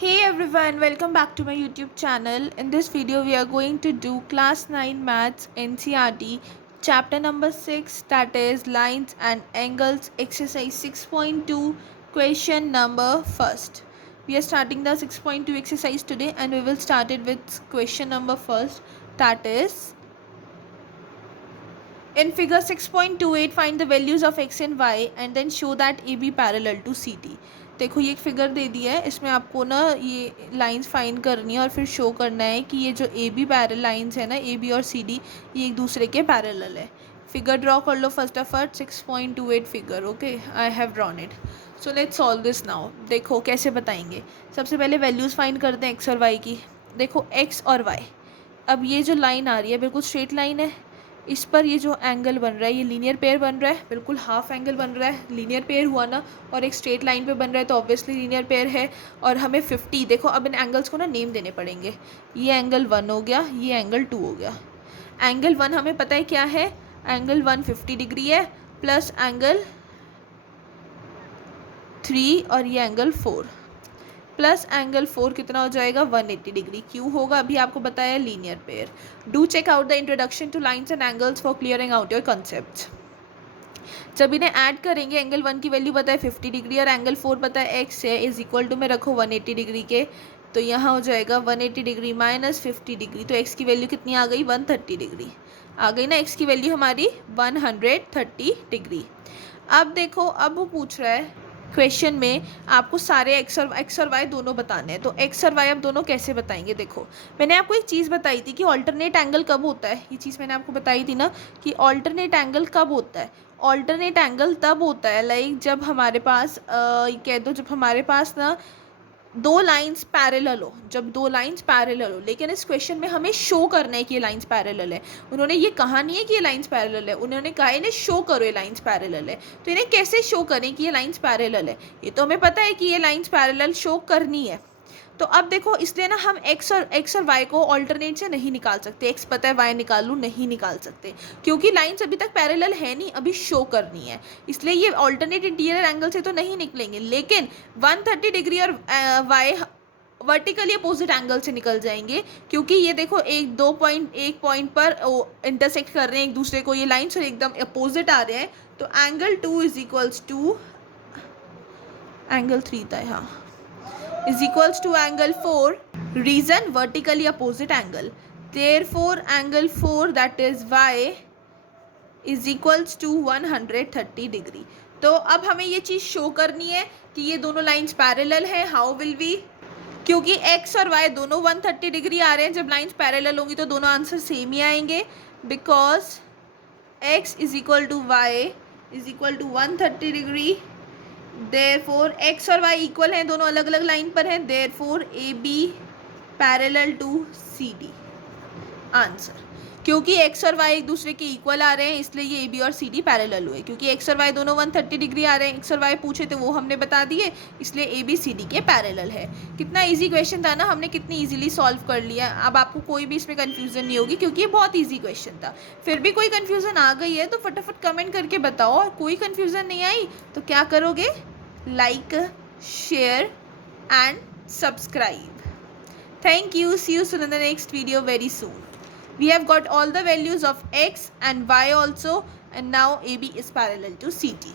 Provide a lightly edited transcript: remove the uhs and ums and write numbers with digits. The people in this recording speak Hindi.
Hey everyone, welcome back to my YouTube channel. In this video, we are going to do class 9 maths NCERT chapter number 6, that is lines and angles, exercise 6.2, question number first. We are starting the 6.2 exercise today and we will start it with question number first, that is in figure 6.28 find the values of x and y and then show that AB parallel to CD. देखो ये एक फिगर दे दिया है, इसमें आपको ना ये लाइंस फाइंड करनी है और फिर शो करना है कि ये जो ए बी पैरल लाइंस है ना, ए बी और सी डी, ये एक दूसरे के पैरेलल है. फिगर ड्रॉ कर लो first of all 6.28 figure. Okay, I have drawn it. So let's solve this now. देखो कैसे बताएंगे. सबसे पहले वैल्यूज़ फाइंड करते हैं एक्स और वाई की. देखो एक्स और वाई, अब ये जो लाइन आ रही है बिल्कुल स्ट्रेट लाइन है. इस पर ये जो एंगल बन रहा है ये लीनियर पेयर बन रहा है, बिल्कुल हाफ एंगल बन रहा है. लीनियर पेयर हुआ ना, और एक स्ट्रेट लाइन पे बन रहा है तो ऑब्वियसली लीनियर पेयर है. और हमें 50, देखो अब इन एंगल्स को ना नेम देने पड़ेंगे. ये एंगल 1 हो गया, ये एंगल 2 हो गया. एंगल 1 हमें पता है क्या है, एंगल 1 50 डिग्री है, प्लस एंगल 3 और ये एंगल 4, प्लस एंगल 4 कितना हो जाएगा 180 डिग्री. क्यों होगा अभी आपको बताया, linear pair. Do check out the introduction to lines and angles for clearing out your concept. जब इन्हें ऐड करेंगे, एंगल 1 की वैल्यू पता है 50 डिग्री और एंगल 4 पता है x है, इज इक्वल टू में रखो 180 डिग्री के, तो यहाँ हो जाएगा 180 डिग्री माइनस 50 डिग्री. तो x की वैल्यू कितनी आ गई 130 डिग्री आ गई ना. x की वैल्यू हमारी 130 डिग्री. अब देखो, अब वो पूछ रहा है क्वेश्चन में आपको सारे एक्स और वाई दोनों बताने हैं. तो एक्स और वाई आप दोनों कैसे बताएंगे. देखो मैंने आपको एक चीज़ बताई थी कि ऑल्टरनेट एंगल कब होता है. ये चीज़ मैंने आपको बताई थी ना कि ऑल्टरनेट एंगल कब होता है. ऑल्टरनेट एंगल तब होता है लाइक जब हमारे पास कह दो, जब हमारे पास ना दो लाइंस पैरेलल हो. जब दो लाइंस पैरेलल हो, लेकिन इस क्वेश्चन में हमें शो करना है कि ये लाइंस पैरेलल है. उन्होंने ये कहा नहीं है कि ये लाइंस पैरेलल है, उन्होंने कहा इन्हें शो करो ये लाइंस पैरेलल है. तो इन्हें कैसे शो करें कि ये लाइंस पैरेलल है. ये तो हमें पता है कि ये लाइंस पैरेलल शो करनी है. तो अब देखो, इसलिए ना हम एक्स और वाई को ऑल्टरनेट से नहीं निकाल सकते. एक्स पता है वाई निकालूँ, नहीं निकाल सकते क्योंकि लाइंस अभी तक पैरेलल है नहीं, अभी शो करनी है. इसलिए ये ऑल्टरनेट इंटीरियर एंगल से तो नहीं निकलेंगे, लेकिन 130 डिग्री और वाई वर्टिकली अपोजिट एंगल से निकल जाएंगे. क्योंकि ये देखो एक पॉइंट पर इंटरसेक्ट कर रहे हैं एक दूसरे को, ये लाइन्स और एकदम अपोजिट आ रहे हैं. तो angle 2 is equals to angle 3 था, हाँ, is equals to angle 4. Reason vertically opposite angle. Therefore angle 4, that is y, is equals to 130 degree. तो अब हमें ये चीज़ शो करनी है कि ये दोनों लाइंस पैरेलल हैं. हाउ विल वी, क्योंकि x और y दोनों 130 डिग्री आ रहे हैं. जब लाइंस पैरेलल होंगी तो दोनों आंसर सेम ही आएंगे, because x is equal to y is equal to 130 degree. Therefore x और y इक्वल हैं, दोनों अलग अलग लाइन पर हैं. Therefore A B parallel to C D. Answer, क्योंकि x और y एक दूसरे के इक्वल आ रहे हैं इसलिए ये ए बी और सी डी पैरेलल हुए. क्योंकि x और y दोनों 130 डिग्री आ रहे हैं, x और y पूछे थे वो हमने बता दिए, इसलिए ए बी सी डी के पैरेलल है. कितना इजी क्वेश्चन था ना, हमने कितनी इजीली सॉल्व कर लिया. अब आपको कोई भी इसमें कन्फ्यूज़न नहीं होगी क्योंकि ये बहुत ईजी क्वेश्चन था. फिर भी कोई कन्फ्यूज़न आ गई है तो फटाफट कमेंट करके बताओ. और कोई कन्फ्यूज़न नहीं आई तो क्या करोगे, like, share and subscribe. Thank you. See you soon in the next video very soon. We have got all the values of x and y also, and now AB is parallel to CT.